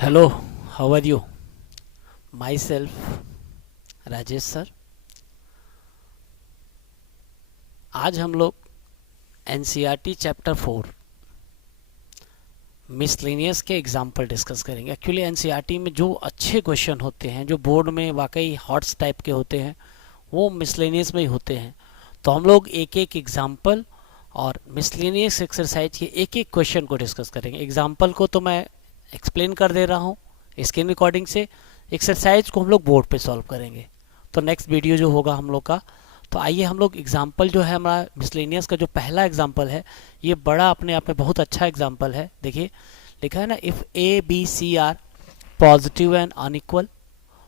Hello, how are you? Myself, Rajesh sir. आज हम लोग एनसीईआरटी चैप्टर 4 मिसलेनियस के एग्जाम्पल डिस्कस करेंगे। एक्चुअली एनसीईआरटी में जो अच्छे क्वेश्चन होते हैं, जो बोर्ड में वाकई हॉट्स टाइप के होते हैं, वो मिसलेनियस में ही होते हैं। तो हम लोग एक एक एग्जाम्पल और मिसलेनियस एक्सरसाइज के एक एक क्वेश्चन को डिस्कस करेंगे। एग्जाम्पल को तो मैं एक्सप्लेन कर दे रहा हूँ स्क्रीन रिकॉर्डिंग से, एक्सरसाइज को हम लोग बोर्ड पे सॉल्व करेंगे। तो नेक्स्ट वीडियो जो होगा हम लोग का, तो आइए हम लोग एग्जाम्पल जो है हमारा मिसलेनियस का जो पहला एग्जाम्पल है, ये बड़ा अपने आप में बहुत अच्छा एग्जाम्पल है। देखिए लिखा है ना, if A B C are positive and unequal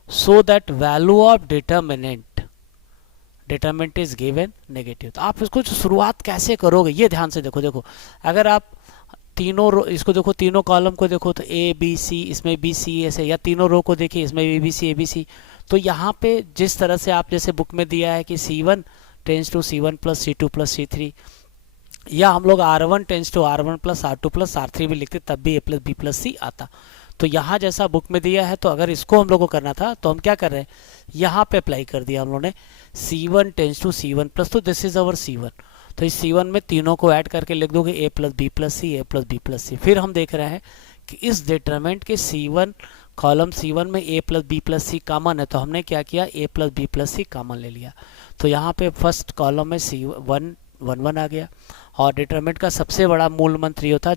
so that value of determinant is given negative. तो आप इसको शुरुआत कैसे करोगे ये ध्यान से देखो। अगर आप तीनों इसको देखो, तीनों कॉलम को देखो, तो ए बी सी, इसमें बी सी ऐसे, या तीनों रो को देखिए, इसमें ए बी सी। तो यहाँ पे जिस तरह से आप जैसे बुक में दिया है कि C1 tends to C1 plus C2 plus C3, या हम लोग R1 tends to R1 plus R2 plus R3 भी लिखते, तब भी A plus B plus C आता। तो यहाँ जैसा बुक में दिया है, तो अगर इसको हम लोग को करना था तो हम क्या कर रहे हैं, यहाँ पे अप्लाई कर दिया हम लोगों ने C1 tends to C1 plus, तो दिस इज अवर C1। तो इस C1 में तीनों को ऐड करके लिख दोगे A plus B plus C, A plus B plus C. फिर हम देख रहे हैं कि इस डिटरमिनेंट के C1 कॉलम C1 में A plus B plus C common है, तो हमने क्या किया, A plus B plus C common ले लिया। तो यहाँ पे फर्स्ट कॉलम में C1 1 आ गया, और डिटरमिनेंट का सबसे बड़ा मूल मंत्र ये होता है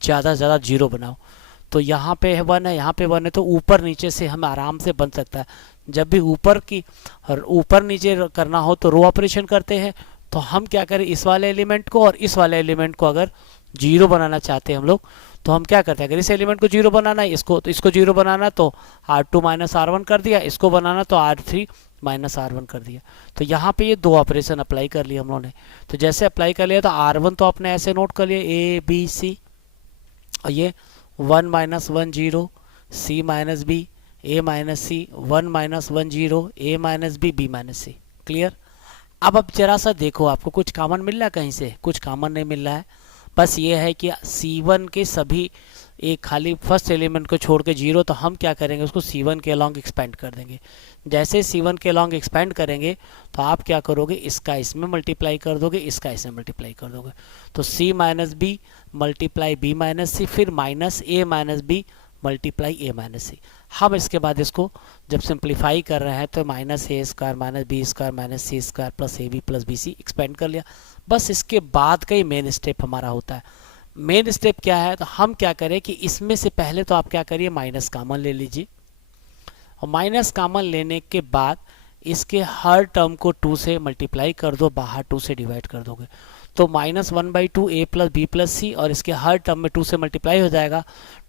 ज़्यादा से ज़्यादा जीरो बनाओ। तो यहाँ पे 1 है, यहाँ पे 1 है, तो ऊपर नीचे से हमें आराम से बन सकता है। जब भी ऊपर नीचे करना हो तो रो ऑपरेशन करते हैं। तो हम क्या करें, इस वाले एलिमेंट को और इस वाले एलिमेंट को अगर जीरो बनाना चाहते हैं हम लोग, तो हम क्या करते हैं, अगर इस एलिमेंट को जीरो बनाना है, इसको जीरो बनाना, तो R2 माइनस R1 कर दिया, इसको बनाना तो R3 माइनस R1 कर दिया। तो यहाँ पे ये दो ऑपरेशन अप्लाई कर लिया हम लोगों ने। तो जैसे अप्लाई कर लिया, तो R1 तो आपने ऐसे नोट कर लिया A B C, और ये 1 minus 1 0, C minus B, A minus C, 1 minus 1 0, A minus B, B minus C. Clear. अब जरा सा देखो, आपको कुछ कॉमन मिल रहा है, कहीं से कुछ कॉमन नहीं मिल रहा है। बस ये है कि C1 के सभी एक खाली फर्स्ट एलिमेंट को छोड़ के जीरो, तो हम क्या करेंगे, उसको C1 के अलॉन्ग एक्सपेंड कर देंगे। जैसे C1 के अलॉन्ग एक्सपेंड करेंगे, तो आप क्या करोगे, इसका इसमें मल्टीप्लाई कर दोगे, इसका इसमें मल्टीप्लाई कर दोगे। तो C minus B multiply B minus C, फिर minus A minus B multiply A minus C. हम इसके बाद इसको जब सिंप्लीफाई कर रहे हैं, तो minus A square minus B square minus C square plus AB plus BC expand कर लिया। बस इसके बाद का ही मेन स्टेप हमारा होता है। मेन स्टेप क्या है, तो हम क्या करें कि इसमें से पहले तो आप क्या करिए, माइनस कॉमन ले लीजिए, और माइनस कॉमन लेने के बाद इसके हर टर्म को 2 से मल्टीप्लाई कर दो, बाहर 2 से डिवाइड कर दोगे, तो minus 1/2 A plus B plus C, और इसके हर टर्म में 2 से मल्टीप्लाई हो जाएगा,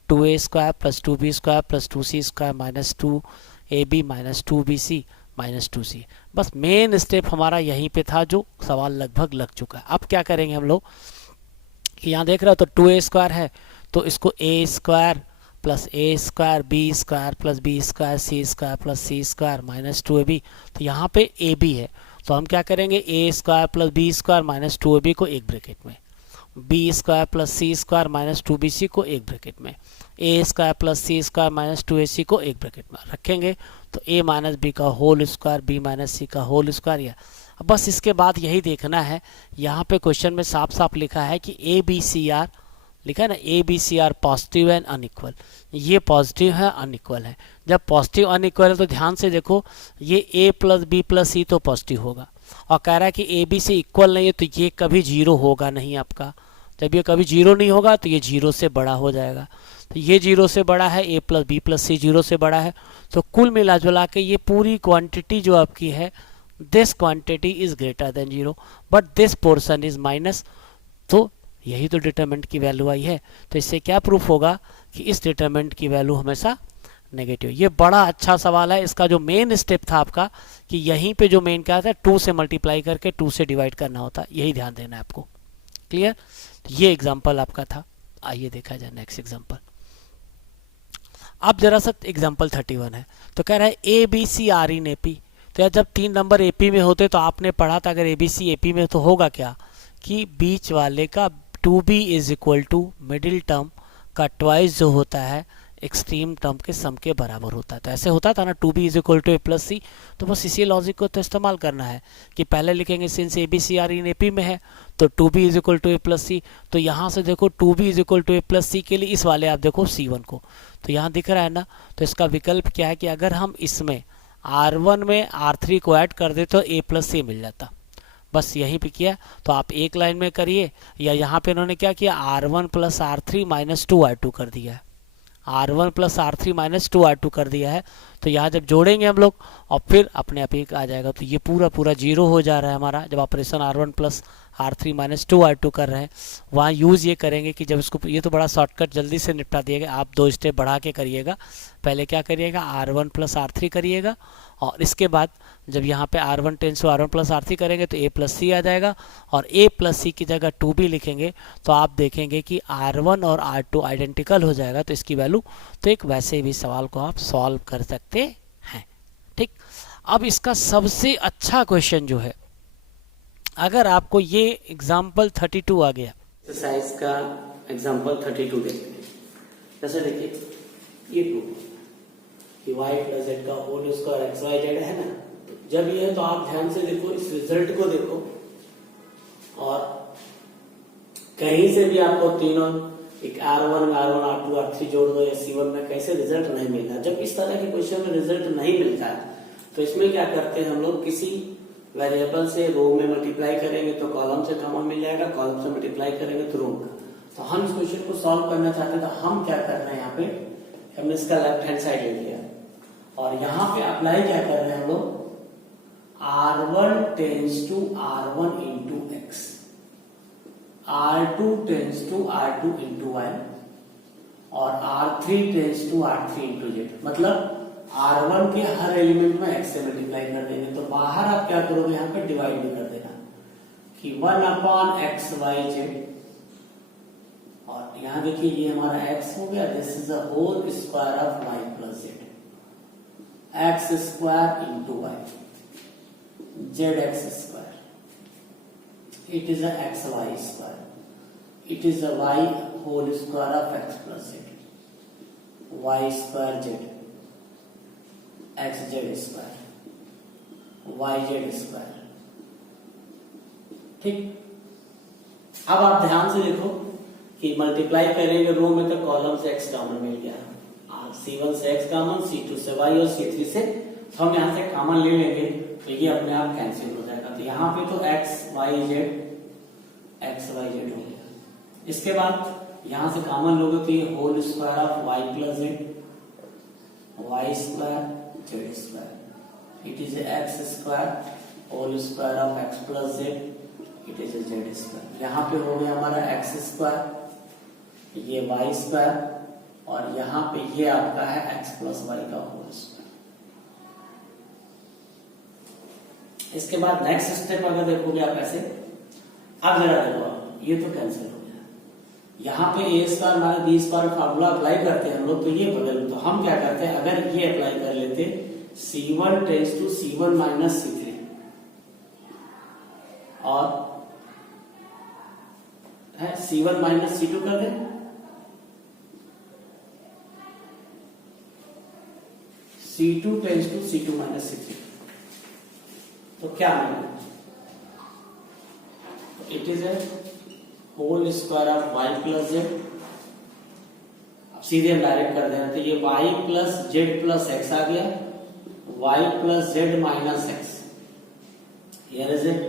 2A square plus 2B square plus 2C square minus 2AB minus 2BC minus 2C। बस मेन स्टेप हमारा यहीं पे था, जो सवाल लगभग लग चुका है। अब क्या करेंगे हम लोग, कि यहाँ देख रहे हो तो 2A स्क्वायर है, तो इसको A square plus A square B square plus B square C square plus C square minus 2AB। तो यहाँ पे AB है, तो हम क्या करेंगे, A square plus B square minus 2AB को एक ब्रैकेट में, B square plus C square minus 2BC को एक ब्रैकेट में, A square plus C square minus 2AC को एक ब्रैकेट में रखेंगे। तो A माइनस बी का होल स्क्वायर, B माइनस सी का होल स्क्वायर। या बस इसके बाद यही देखना है, यहाँ पे क्वेश्चन में साफ साफ लिखा है कि ABCR, लिखा है ना, ABCR पॉजिटिव एंड अनइक्वल। ये पॉजिटिव है, अनइक्वल है। जब पॉजिटिव अनइक्वल है, तो ध्यान से देखो, ये A plus B plus C तो पॉजिटिव होगा, और कह रहा है कि AB से इक्वल नहीं है, तो ये कभी जीरो होगा नहीं आपका। जब ये कभी जीरो नहीं होगा, तो ये जीरो से बड़ा हो जाएगा। तो ये जीरो से बड़ा है, A plus B plus C zero से बड़ा है। तो कुल मिला जुला के ये पूरी क्वांटिटी जो आपकी है, this quantity is greater than zero but this portion is minus. तो यही तो डिटरमिनेंट की वैल्यू आई है। तो इससे क्या प्रूफ होगा कि इस डिटरमिनेंट की वैल्यू हमेशा नेगेटिव। ये बड़ा अच्छा सवाल है। इसका जो मेन स्टेप था आपका, कि यहीं पे जो मेन क्या था, 2 से मल्टीप्लाई करके 2 से डिवाइड करना होता है, यही ध्यान देना है आपको। क्लियर। तो ये एग्जाम्पल आपका था। आइए देखा जाए नेक्स्ट एग्जाम्पल। अब जरा सा एग्जाम्पल 31 है, तो कह रहा है ABC इन AP। तो यार जब 3 नंबर AP में होते, तो आपने पढ़ा था अगर ABC AP में, तो होगा क्या कि बीच वाले का 2B is equal to middle term का ट्वाइस जो होता है एक्सट्रीम टर्म के सम के बराबर होता है। तो ऐसे होता था ना 2b is equal to a plus C, तो बस इसी लॉजिक को तो इस्तेमाल करना है कि पहले लिखेंगे since A B C are in AP में है तो 2b is equal to a plus C, तो यहाँ से देखो 2b is equal to a plus C के लिए इस वाले आप देखो c1 को, तो यहाँ दिख रहा है ना। तो इसका विकल्प क्या है कि अगर हम इसमें r1 में r3 को ऐड कर दे तो a प्लस सी मिल जाता, बस यहीं पे किया। तो आप एक लाइन में करिए, या यहाँ पे इन्होंने क्या किया r1 plus r3 minus 2r2 कर दिया है, r1 plus r3 minus 2r2 कर दिया है। तो यहाँ जब जोड़ेंगे हम लोग और फिर अपने आप एक आ जाएगा, तो ये पूरा पूरा जीरो हो जा रहा है हमारा जब operation r1 plus r3 minus 2r2 कर रहे हैं। वहाँ यूज़ ये करेंगे कि जब इसको, ये तो बड़ा शॉर्टकट जल्दी से निपटा दिएगा, आप 2 स्टेप बढ़ा के करिएगा। पहले क्या करिएगा r1 प्लस r3 करिएगा, और इसके बाद जब यहाँ पे r1 tends to r1 plus r3 करेंगे तो a प्लस सी आ जाएगा, और a प्लस सी की जगह 2b लिखेंगे तो आप देखेंगे कि r1 और r2 आइडेंटिकल हो जाएगा, तो इसकी वैल्यू, तो एक वैसे भी सवाल को आप सॉल्व कर सकते हैं। ठीक, अब इसका सबसे अच्छा क्वेश्चन जो है, अगर आपको ये एग्जाम्पल 32 आ गया, एक्सरसाइज का एग्जाम्पल 32 देखते हैं। जैसे देखिए ये प्रूफ y प्लस जेड का whole square x y z है ना, जब ये है तो आप ध्यान से देखो, इस रिजल्ट को देखो, और कहीं से भी आपको तीनों एक r1 में r1 r2 r3 जोड़ दो या c1 में, कैसे रिजल्ट नहीं मिलता। जब इस तरह के क्वेश्चन में रिजल्ट नहीं मिलता है तो इसमें क्या करते हैं हम लोग, किसी वेरिएबल से रो में मल्टीप्लाई करेंगे तो कॉलम से कॉमन मिल जाएगा, कॉलम से मल्टीप्लाई करेंगे तो रो का। तो हम इस क्वेश्चन को सॉल्व करना चाहते हैं, तो हम क्या कर रहे हैं, यहाँ पे हमने इसका लेफ्ट हैंड साइड ले लिया और यहाँ पे अप्लाई क्या कर रहे हैं हम लोग, r1 tends to r1 into x, r2 tends to r2 into y, और r3 tends to r3 into Z. मतलब r1 के हर एलिमेंट में x से मल्टीप्लाई कर देंगे, तो बाहर आप क्या करोगे, यहाँ पे डिवाइड भी कर देना कि 1 अपॉन एक्स वाई जेड, और यहाँ देखिए ये हमारा x हो गया, this is the whole square of y plus Z, x square into y z x square, it is x y square, it is y whole square of x plus Z, Y square z x z square y z square. ठीक, अब आप ध्यान से देखो कि multiply करेंगे रो में तो कॉलम से x कॉमन मिल गया, c1 से x कॉमन, c2 से y और c3 से, तो हम यहाँ से कॉमन ले लेंगे तो ये अपने आप कैंसिल हो जाएगा। तो यहाँ पे तो x y z हो गया। इसके बाद यहाँ से कॉमन लोगे तो ये whole square of y plus Z, Y square z square, it is x square whole square of x plus z, it is z square. यहाँ पे हो गया हमारा एक्स स्क्वायर, ये वाई स्क्वायर, और यहाँ पे ये आपका है एक्स प्लस वाई का होल स्क्वायर। इसके बाद नेक्स्ट स्टेप अगर देखोगे आप ऐसे, अब जरा देखो, ये तो कैंसिल हो गया, यहाँ पे A square minus B square formula apply करते हैं हम लोग, तो ये बदल, तो हम क्या करते हैं, अगर ये अप्लाई कर लेते c1 tends to c1 minus c3, और है c1 माइनस c2 कर दें, c2 tense to c2 minus c3, तो क्या मिलेगा, it is a whole square of y plus Z. सीधे डायरेक्ट कर देना, तो ये y plus Z plus X आ गया, y plus Z minus X, here is it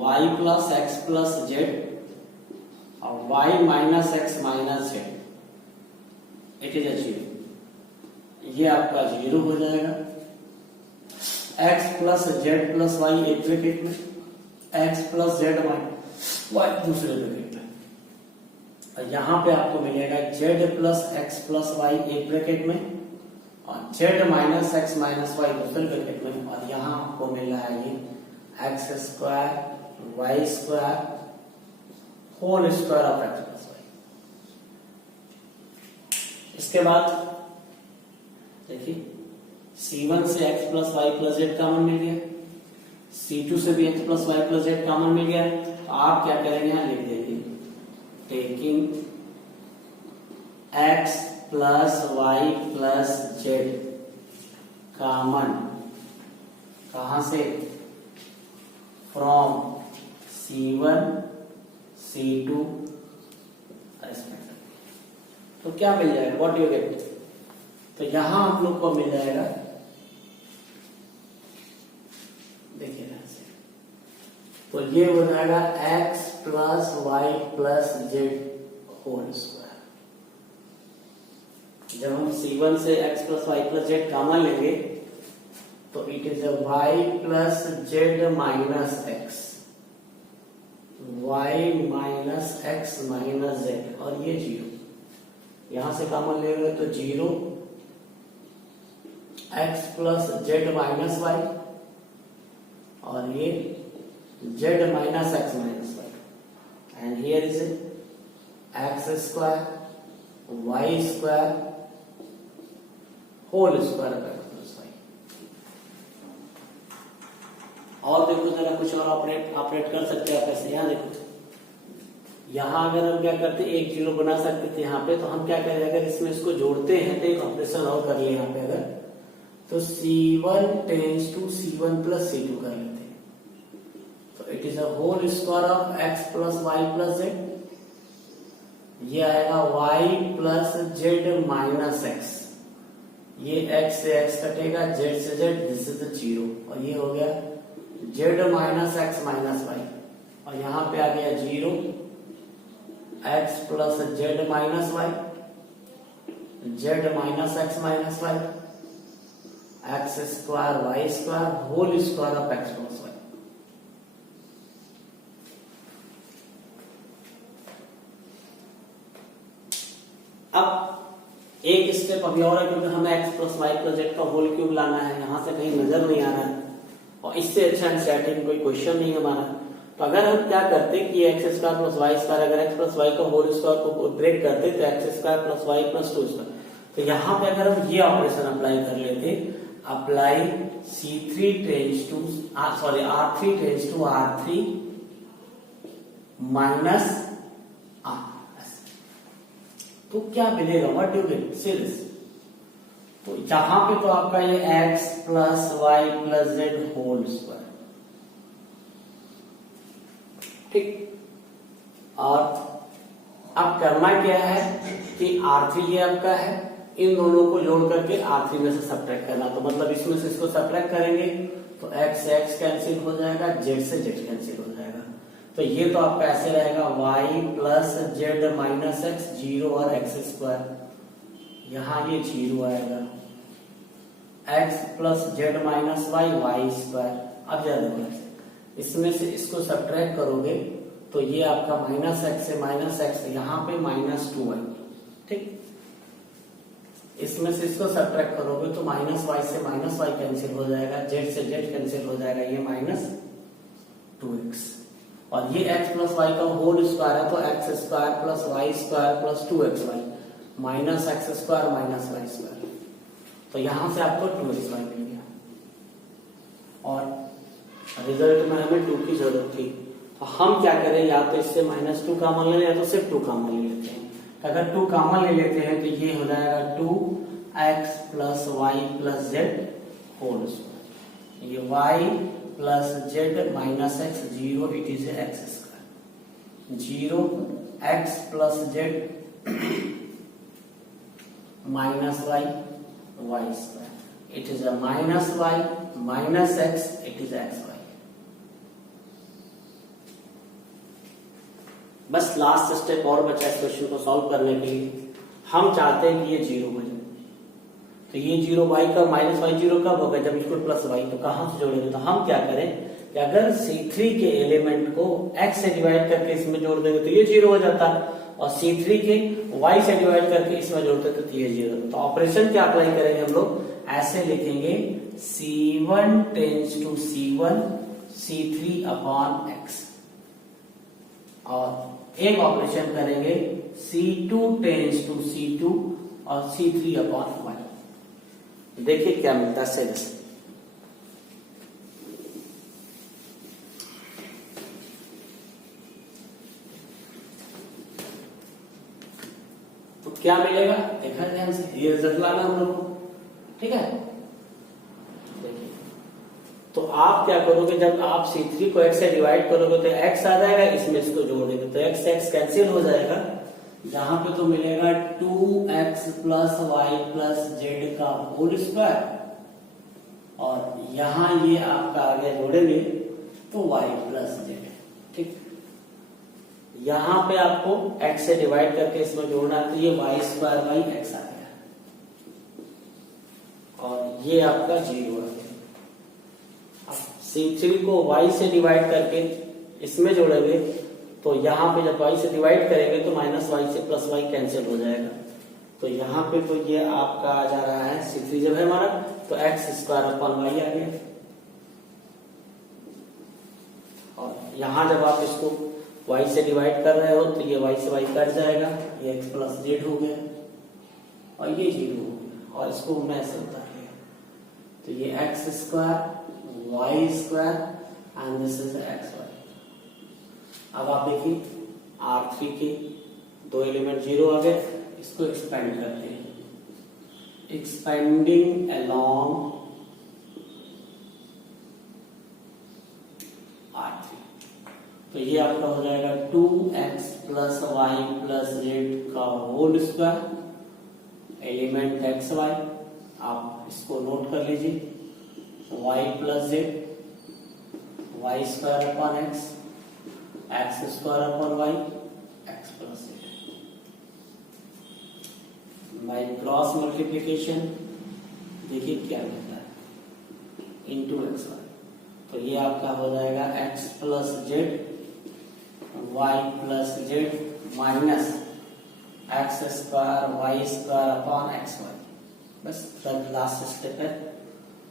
y plus x plus Z और y minus x minus Z, it is a 0, ये आपका 0 हो जाएगा। x plus Z plus y एक bracket में, x plus Z y दूसरे bracket में, और यहाँ पे आपको मिलेगा z plus x plus Y एक ब्रैकेट में, और z minus x minus Y दूसरे ब्रैकेट में, और यहाँ आपको मिल रहा है ये X square Y square whole square of x plus Y. इसके बाद देखिए c1 से x plus Y plus Z common मिल गया, c2 से भी x plus Y plus Z common मिल गया, तो आप क्या करेंगे, यहाँ लिख देंगे taking x plus Y plus Z common कहां से? From C1 C2 respectively. तो क्या मिल जाएगा? What you get? तो यहां आप लोग को मिल जाएगा, देखिए यहां से, तो ये हो जाएगा x plus Y plus Z whole square. जब हम C1 से x plus Y plus Z common लेंगे तो it is y plus Z minus x, y minus x minus z, और ये जीरो। यहां से कॉमन लेंगे तो zero, x plus Z minus y, और ये z minus x minus y, and here is x square Y square whole square plus y. और देखो जरा कुछ और ऑपरेट कर सकते हैं आप ऐसे। यहां देखो, यहां अगर हम क्या करते, एक जीरो बना सकते थे यहाँ पे, तो हम क्या करें, अगर इसमें इसको जोड़ते हैं तो एक ऑपरेशन और कर ले यहाँ पे, अगर तो C1 tends to C1 plus C2 कर लेते हैं, तो it is a whole square of x plus Y plus z. ये आएगा y plus Z minus x, ये x से x कटेगा, z से z, दिस इज जीरो, और ये हो गया z minus x minus y, और यहाँ पे आ गया zero, x plus Z minus y, z minus x minus y, x square Y square whole square of x plus y. अब एक स्टेप अभी और है, क्योंकि हमें x plus Y plus Z का होल क्यूब लाना है, यहां से कहीं नजर नहीं आ रहा है, और इससे अच्छा एनसीईआरटी में कोई क्वेश्चन नहीं हमारा। तो अगर हम क्या करते कि x square plus y square, अगर एक्स प्लस वाई का होल स्क्वायर को ब्रेक करते तो x square plus Y plus two square, तो यहाँ पे अगर हम ये ऑपरेशन अप्लाई कर लेते, apply C3 tends to sorry R3 tends to R3 minus R, तो क्या मिलेगा? What you get? सीरीज। तो यहां पे तो आपका ये x plus Y plus Z whole square, ठीक। और अब करना क्या है कि R3 ये आपका है, इन दोनों को जोड़ करके R3 में से सब्ट्रैक्ट करना। तो मतलब इसमें से इसको सब्ट्रैक्ट करेंगे तो x से x कैंसिल हो जाएगा, z से z कैंसिल हो जाएगा। तो ये तो आपका ऐसे रहेगा y plus Z minus x, zero और एक्स स्क्वायर, यहाँ ये जीरो आएगा, x plus Z minus Y Y square. अब ज्यादा इसमें से इसको सब्ट्रैक्ट करोगे तो ये आपका माइनस एक्स से माइनस एक्स, यहाँ पे माइनस टू वाई, ठीक। इसमें से इसको सब्ट्रैक्ट करोगे तो माइनस वाई से माइनस वाई कैंसिल हो जाएगा, जेड से जेड कैंसिल हो जाएगा, ये माइनस टू एक्स, और ये x प्लस वाई का होल स्क्वायर है, तो x square plus y square plus two x y minus x square minus y square, तो यहां से आपको टू एक्स वाई मिल गया, और रिजल्ट में हमें टू की जरूरत थी। तो हम क्या करें, या तो इससे माइनस टू कॉमन ले, या तो सिर्फ टू कॉमन ले लेते हैं। अगर टू कॉमन ले लेते हैं तो ये हो जाएगा two X plus Y plus Z whole square, ये Y plus Z minus x, zero, it is x square, zero X plus Z minus Y Y square, it is a minus Y minus X, it is x Y. बस last step और बचा इस question को solve करने के लिए। हम चाहते हैं कि ये जीरो हो जाए, तो ये जीरो वाई का माइनस वाई जीरो कब होगा, जब इसको प्लस वाई, तो कहां से जोड़ेंगे? तो हम क्या करें कि अगर C3 के एलिमेंट को x से डिवाइड करके इसमें जोड़ देंगे तो ये जीरो हो जाता है, और C3 के y से डिवाइड करके इसमें जोड़ते तो ये जीरो। तो ऑपरेशन क्या अप्लाई करेंगे हम लोग, ऐसे लिखेंगे C1 tends to C1 C3 upon x, और एक ऑपरेशन करेंगे C2 टेंस टू C2 और C3 अपॉन y। देखिए क्या मिलता है सेल्स। तो क्या मिलेगा देखा ध्यान से, ये रिजल्ट लाना हम लोग को, ठीक है। देखिए तो आप क्या करोगे, जब आप C3 को x से डिवाइड करोगे तो x आ जाएगा, इसमें इसको जोड़ देंगे तो x x कैंसिल हो जाएगा, यहाँ पे तो मिलेगा 2x plus Y plus Z का होल स्क्वायर, और यहाँ ये आपका आगे जोड़ेंगे तो y प्लस जेड, ठीक। यहाँ पे आपको x से डिवाइड करके इसमें जोड़ना है तो ये y स्क्वायर बाई x आ गया, और ये आपका 0 आ गया। अब C3 को y से डिवाइड करके इसमें जोड़ेंगे तो यहाँ पे जब y से डिवाइड करेंगे तो माइनस वाई से प्लस वाई कैंसिल हो जाएगा, तो यहाँ पे तो ये आपका आ जा रहा है C3 जब है हमारा तो x स्क्वायर अपॉन वाई आ गया, और यहाँ जब आप इसको y से डिवाइड कर रहे हो तो ये y से y कट जाएगा, ये x प्लस जेड हो गया और ये 0 हो गया, और इसको मैं ऐसे उतार लिया तो ये x square Y square and this is x y. अब आप देखिए R3 के 2 एलिमेंट 0 आ गए, इसको एक्सपेंड करते हैं, एक्सपेंडिंग अलोंग R3 तो ये आपका हो जाएगा 2x plus Y plus Z का whole square, element X Y, आप इसको नोट कर लीजिए, y plus Z, Y square upon X, X square upon Y, X plus Z by cross multiplication, देखिए क्या मिलता है इंटू एक्स वाई, तो ये आपका हो जाएगा X plus Z Y plus Z minus x square Y square upon X Y, बस लास्ट स्टेप है,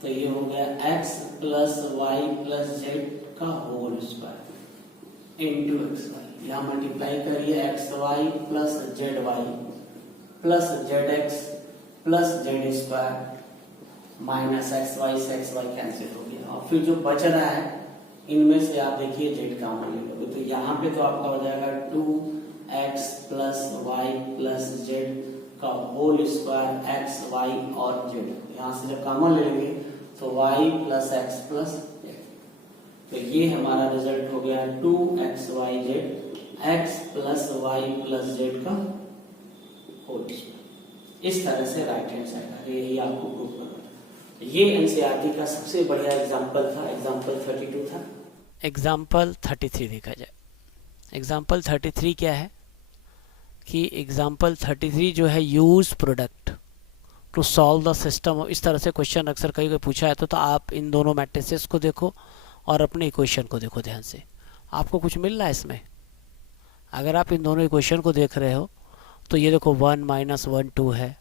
तो ये हो गया x plus Y plus Z का whole square into X Y, यहाँ मल्टीप्लाई करिए X Y plus Z Y plus Z X plus Z square minus X Y से एक्स वाई कैंसिल हो गया, और फिर जो बच रहा है इनमें से आप देखिए जेड कॉमन ले लोगे तो यहाँ पे तो आपका हो जाएगा 2x plus Y plus Z का होल स्क्वायर एक्स वाई और जेड, यहाँ से जब कॉमन ले लेंगे तो y plus x plus z, तो ये हमारा रिजल्ट हो गया 2x y जेड x plus Y plus Z का होल स्क्वायर। इस तरह से राइट हैंड साइड आ गया, यही आपको प्रूव करना। ये एनसीईआरटी का सबसे बढ़िया एग्जांपल था, एग्जांपल 32 था। एग्जांपल 33 देखा जाए, एग्जांपल 33 क्या है कि एग्जांपल 33 जो है use product to solve the system, इस तरह से क्वेश्चन अक्सर कहीं कोई पूछा है तो आप इन दोनों मैट्रिसेस को देखो और अपने इक्वेशन को देखो ध्यान से, आपको कुछ मिल रहा है इसमें। अगर आप इन दोनों इक्वेशन को देख रहे हो तो ये देखो 1 माइनस 1 2 है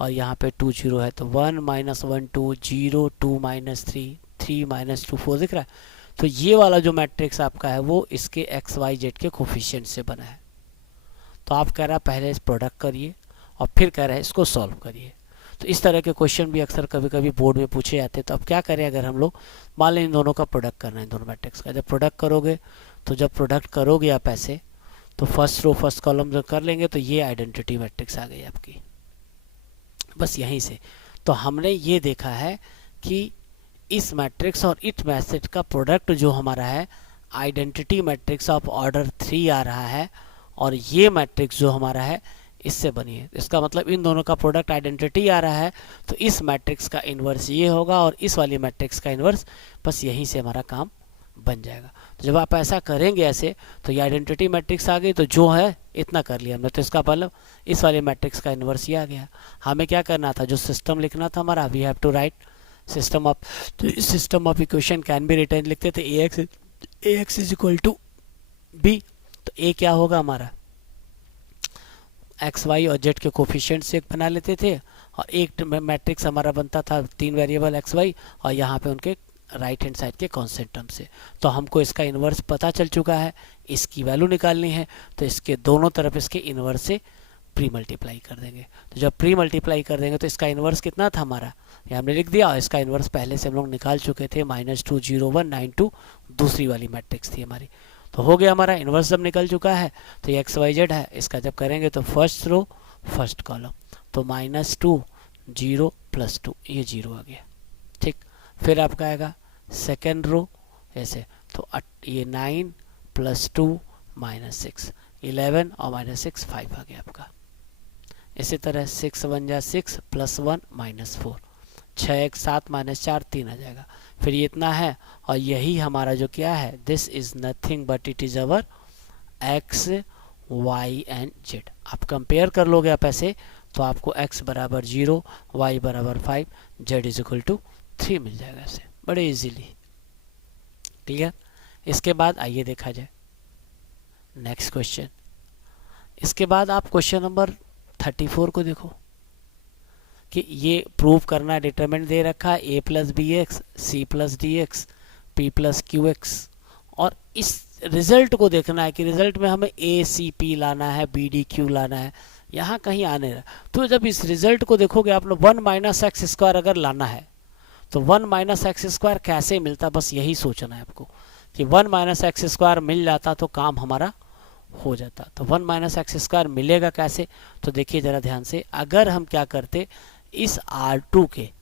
और यहाँ पे 2 0 है, तो 1 माइनस 1 2 0 2 माइनस 3 3 माइनस 2 4 दिख रहा है। तो ये वाला जो मैट्रिक्स आपका है वो इसके एक्स वाई जेड के कोफिशिएंट से बना है। तो आप कह रहा है पहले इस प्रोडक्ट करिए और फिर कह रहे हैं इसको सॉल्व करिए। तो इस तरह के क्वेश्चन भी अक्सर कभी कभी बोर्ड में पूछे जाते हैं। तो अब क्या करें, अगर हम लोग मान लें इन दोनों का प्रोडक्ट करना है, इन दोनों मैट्रिक्स का, जब प्रोडक्ट करोगे तो जब प्रोडक्ट करोगे आप ऐसे तो फर्स्ट रो फर्स्ट कॉलम जब कर लेंगे तो ये आइडेंटिटी मैट्रिक्स आ गई आपकी, बस यहीं से। तो हमने ये देखा है कि इस मैट्रिक्स और इस मैट्रिक्स का प्रोडक्ट जो हमारा है आइडेंटिटी मैट्रिक्स ऑफ ऑर्डर 3 आ रहा है, और ये मैट्रिक्स जो हमारा है इससे बनी है। इसका मतलब इन दोनों का प्रोडक्ट आइडेंटिटी आ रहा है, तो इस मैट्रिक्स का इन्वर्स ये होगा और इस वाली मैट्रिक्स का इन्वर्स, बस यहीं से हमारा काम बन जाएगा। तो जब आप ऐसा करेंगे ऐसे तो ये आइडेंटिटी मैट्रिक्स आ गई, तो जो है इतना कर लिया हमने, तो इसका मतलब इस वाले मैट्रिक्स का इन्वर्स ये आ गया। हमें क्या करना था, जो सिस्टम लिखना था हमारा, we have to write system of, तो इस system of equation can be written लिखते थे ax is equal to b, तो a क्या होगा हमारा एक्स वाई और जेड के कोफिशिएंट से एक बना लेते थे, और एक मैट्रिक्स हमारा बनता था 3 वेरिएबल एक्स वाई और यहाँ पे उनके राइट हैंड साइड के कांस्टेंट टर्म से। तो हमको इसका इन्वर्स पता चल चुका है, इसकी वैल्यू निकालनी है, तो इसके दोनों तरफ इसके इन्वर्स से प्री मल्टीप्लाई कर देंगे। तो जब प्री मल्टीप्लाई कर देंगे तो इसका इन्वर्स कितना था हमारा, ये हमने लिख दिया, और इसका इन्वर्स पहले से हम लोग निकाल चुके थे, -20192 दूसरी वाली मैट्रिक्स थी हमारी। तो हो गया हमारा इन्वर्स, जब निकल चुका है तो ये एक्स वाई जेड है, इसका जब करेंगे तो फर्स्ट रो फर्स्ट कॉलम, तो -2 0 + 2, ये 0 आ गया। ठीक, फिर आपका आएगा सेकेंड रो ऐसे, तो ये 9 + 2 -6, 11 और -6 5 आ गया आपका। इसी तरह 6 1 जा 6 + 1 -4, 6 1 7 -4 3 आ जाएगा। फिर ये इतना है, और यही हमारा जो क्या है, this is nothing but it is our x y and z। आप कंपेयर कर लोगे आप ऐसे, तो आपको x बराबर 0, y बराबर 5, z = 3 मिल जाएगा ऐसे बड़े इजीली। क्लियर। इसके बाद आइए देखा जाए नेक्स्ट क्वेश्चन। इसके बाद आप क्वेश्चन नंबर 34 को देखो कि ये प्रूव करना है, डिटरमिनेंट दे रखा है a + bx c + dx p + qx, और इस रिजल्ट को देखना है कि रिजल्ट में हमें a c p लाना है, b d q लाना है, यहाँ कहीं आने रहा। तो जब इस रिजल्ट को देखोगे आप लोग 1 - x² अगर लाना है तो 1 - x² कैसे मिलता, बस यही सोचना है आपको कि 1 - x² मिल जाता तो काम हमारा हो जाता। तो 1 - x² मिलेगा कैसे, तो देखिए ज़रा ध्यान से, अगर हम क्या करते, इस R2 के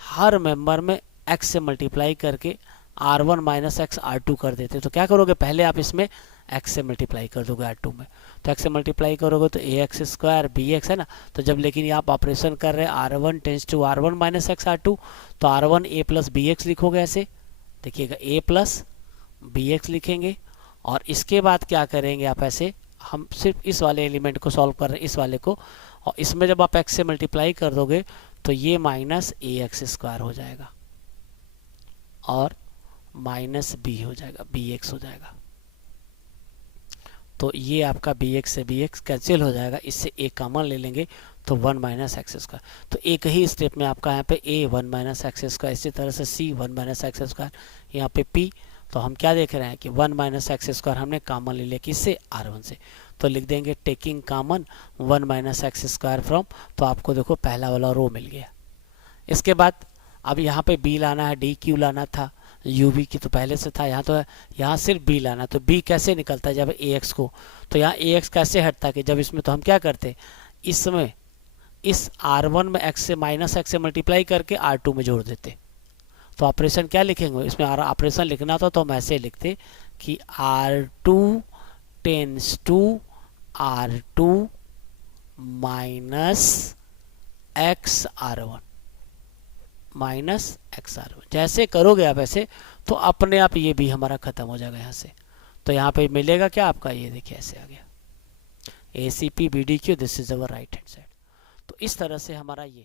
हर मेंबर में x से मल्टीप्लाई करके R1 - x R2 कर देते, तो क्या करोगे, पहले आप इसमें x से मल्टीप्लाई कर दोगे R2 में, तो x से मल्टीप्लाई करोगे तो ax² bx है ना। तो जब लेकिन ये आप ऑपरेशन कर रहे हैं R1 tends to R1 - x R2, तो R1 a + bx लिखोगे ऐसे, देखिएगा a + bx लिखेंगे, और इसके बाद क्या करेंगे आप ऐसे, हम सिर्फ इस वाले एलिमेंट को सॉल्व कर रहे हैं, इस वाले को, और इसमें जब आप x से मल्टीप्लाई कर दोगे तो ये -ax² हो जाएगा और -b हो जाएगा, bx हो जाएगा। तो ये आपका bx से bx कैंसिल हो जाएगा, इससे a कॉमन ले लेंगे तो 1 - x²। तो एक ही स्टेप में आपका यहाँ पे a 1 - x², इसी तरह से c 1 - x², यहाँ पे p, तो हम क्या देख रहे हैं कि 1 - x² हमने कॉमन ले लिया किससे, R1 से, तो लिख देंगे टेकिंग कॉमन 1 - x² फ्रॉम, तो आपको देखो पहला वाला रो मिल गया। इसके बाद अब यहाँ पे b लाना है, d q लाना था, u v की तो पहले से था, यहाँ तो यहाँ सिर्फ b लाना, तो b कैसे निकलता है जब ax को, तो यहाँ ax कैसे हटता है कि जब इसमें, तो हम क्या करते, इसमें इस R1 में x से -x से मल्टीप्लाई करके R2 में जोड़ देते। तो ऑपरेशन क्या लिखेंगे, इसमें ऑपरेशन लिखना था तो हम ऐसे लिखते कि R2 tends to R2 -x R1 -x R1, जैसे करोगे आप ऐसे तो अपने आप ये भी हमारा खत्म हो जाएगा यहाँ से। तो यहाँ पे मिलेगा क्या आपका, ये देखिए ऐसे आ गया ACP BDQ, this is our right hand side. तो इस तरह से हमारा ये